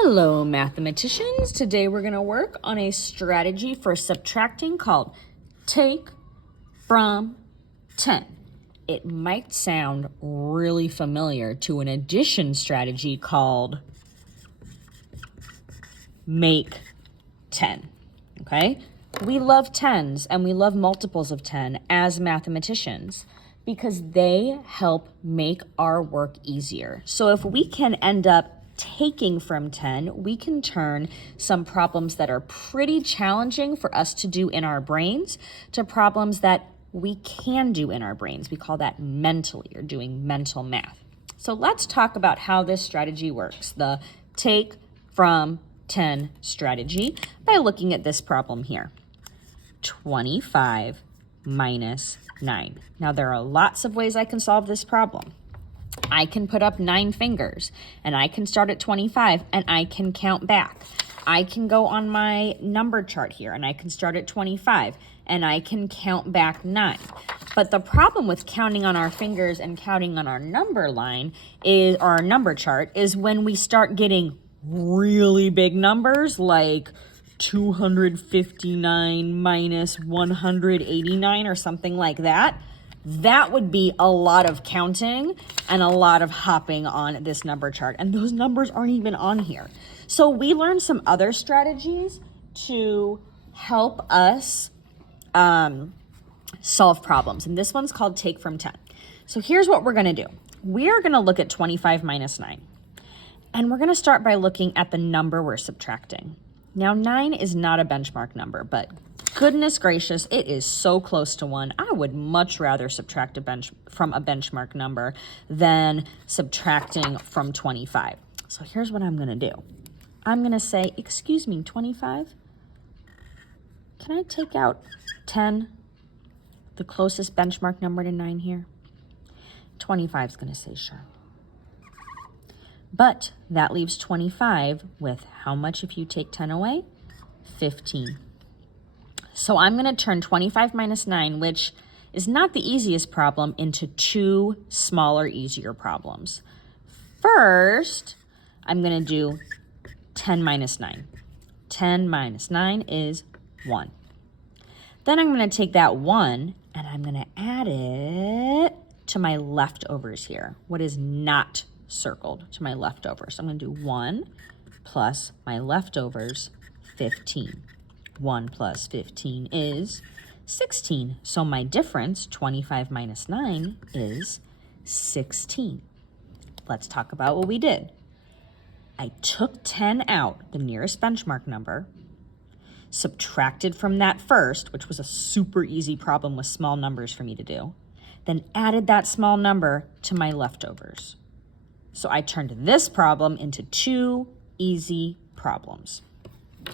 Hello, mathematicians. Today we're going to work on a strategy for subtracting called take from 10. It might sound really familiar to an addition strategy called make 10. Okay? We love tens and we love multiples of 10 as mathematicians because they help make our work easier. So if we can end up taking from 10, we can turn some problems that are pretty challenging for us to do in our brains to problems that we can do in our brains. We call that mentally, or doing mental math. So let's talk about how this strategy works, the take from 10 strategy, by looking at this problem here. 25 minus 9. Now there are lots of ways I can solve this problem. I can put up 9 fingers and I can start at 25 and I can count back. I can go on my number chart here and I can start at 25 and I can count back 9. But the problem with counting on our fingers and counting on our number line is, or our number chart, is when we start getting really big numbers like 259 minus 189 or something like that. That would be a lot of counting and a lot of hopping on this number chart. And those numbers aren't even on here. So we learned some other strategies to help us solve problems. And this one's called take from 10. So here's what we're going to do. We're going to look at 25 minus 9. And we're going to start by looking at the number we're subtracting. Now, 9 is not a benchmark number, but goodness gracious, it is so close to 1. I would much rather subtract from a benchmark number than subtracting from 25. So here's what I'm going to do. I'm going to say, excuse me, 25? Can I take out 10, the closest benchmark number to 9 here? 25 is going to say sure. But that leaves 25 with how much if you take 10 away? 15. So I'm going to turn 25 minus 9, which is not the easiest problem, into 2 smaller, easier problems. First, I'm going to do 10 minus 9. 10 minus 9 is 1. Then I'm going to take that 1 and I'm going to add it to my leftovers here. What is not circled to my leftovers? I'm going to do 1 plus my leftovers, 15. 1 plus 15 is 16. So my difference, 25 minus 9, is 16. Let's talk about what we did. I took 10 out, the nearest benchmark number, subtracted from that first, which was a super easy problem with small numbers for me to do, then added that small number to my leftovers. So I turned this problem into 2 easy problems.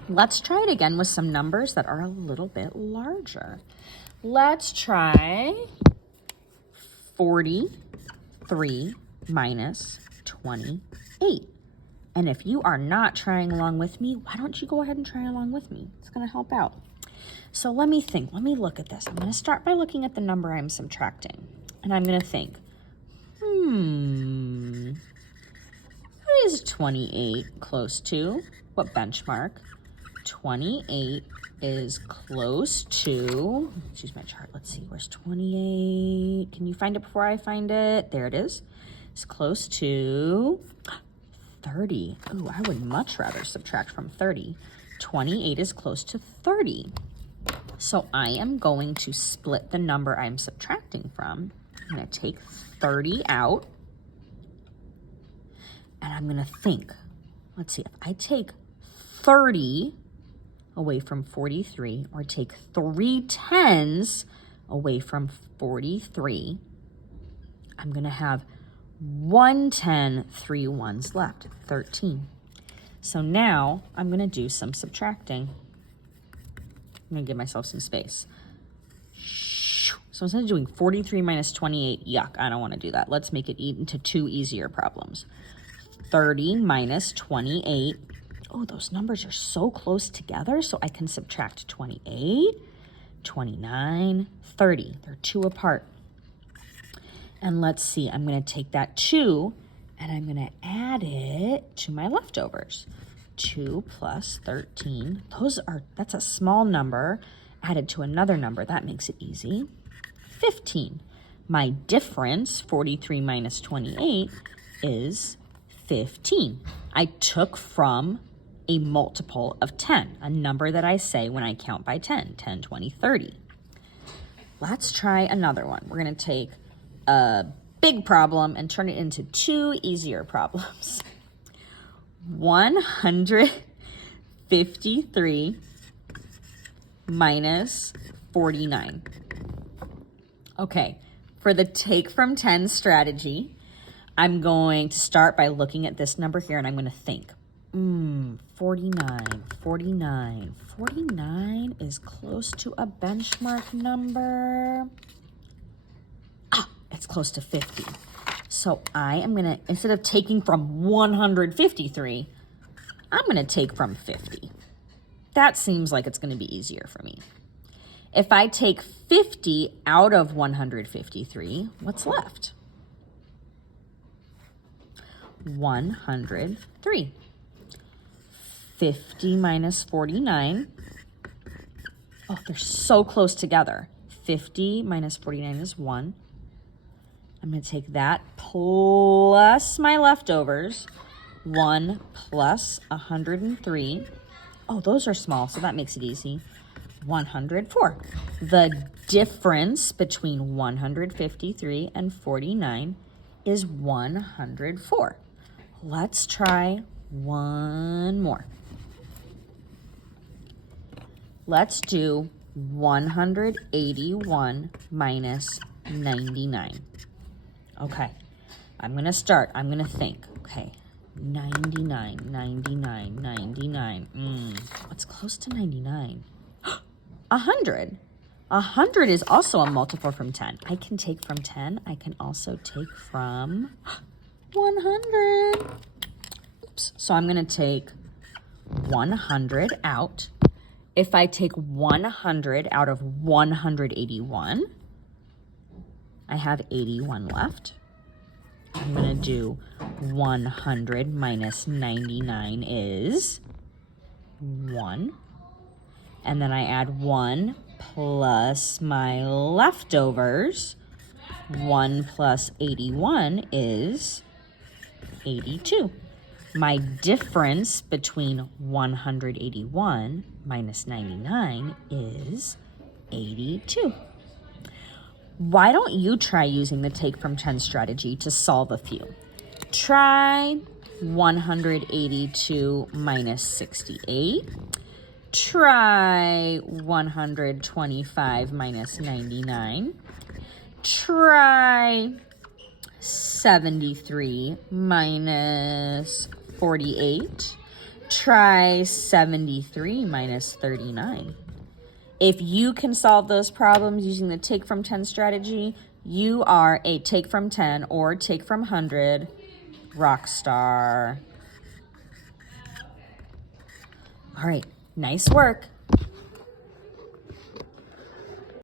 Let's try it again with some numbers that are a little bit larger. Let's try 43 minus 28. And if you are not trying along with me, why don't you go ahead and try along with me? It's going to help out. So let me think. Let me look at this. I'm going to start by looking at the number I'm subtracting. And I'm going to think, what is 28 close to? What benchmark? 28 is close to, let's use my chart. Let's see, where's 28? Can you find it before I find it? There it is. It's close to 30. Ooh, I would much rather subtract from 30. 28 is close to 30. So I am going to split the number I'm subtracting from. I'm going to take 30 out. And I'm going to think, let's see, if I take 30 away from 43, or take 3 tens away from 43, I'm going to have 1 10, 3 ones left, 13. So now I'm going to do some subtracting. I'm going to give myself some space. So instead of doing 43 minus 28, yuck, I don't want to do that. Let's make it into 2 easier problems. 30 minus 28. Oh, those numbers are so close together, so I can subtract 28, 29, 30. They're 2 apart. And let's see, I'm going to take that 2 and I'm going to add it to my leftovers. 2 plus 13. That's a small number added to another number. That makes it easy. 15. My difference, 43 minus 28, is 15. I took from a multiple of 10, a number that I say when I count by 10, 10, 20, 30. Let's try another one. We're going to take a big problem and turn it into two easier problems. 153 minus 49. Okay, for the take from 10 strategy, I'm going to start by looking at this number here and I'm going to think, 49 is close to a benchmark number. It's close to 50. So I am going to, instead of taking from 153, I'm going to take from 50. That seems like it's going to be easier for me. If I take 50 out of 153, what's left? 103. 50 minus 49. Oh, they're so close together. 50 minus 49 is 1. I'm going to take that plus my leftovers. 1 plus 103. Oh, those are small, so that makes it easy. 104. The difference between 153 and 49 is 104. Let's try one more. Let's do 181 minus 99. Okay, I'm going to start. I'm going to think. Okay, 99. What's close to 99? 100. 100 is also a multiple from 10. I can take from 10. I can also take from 100. Oops. So I'm going to take 100 out. If I take 100 out of 181, I have 81 left. I'm going to do 100 minus 99 is 1. And then I add 1 plus my leftovers. 1 plus 81 is 82. My difference between 181 minus 99 is 82. Why don't you try using the take from 10 strategy to solve a few? Try 182 minus 68. Try 125 minus 99. Try 73 minus 48. Try 73 minus 39. If you can solve those problems using the take from 10 strategy, you are a take from 10 or take from 100 rock star. All right, nice work.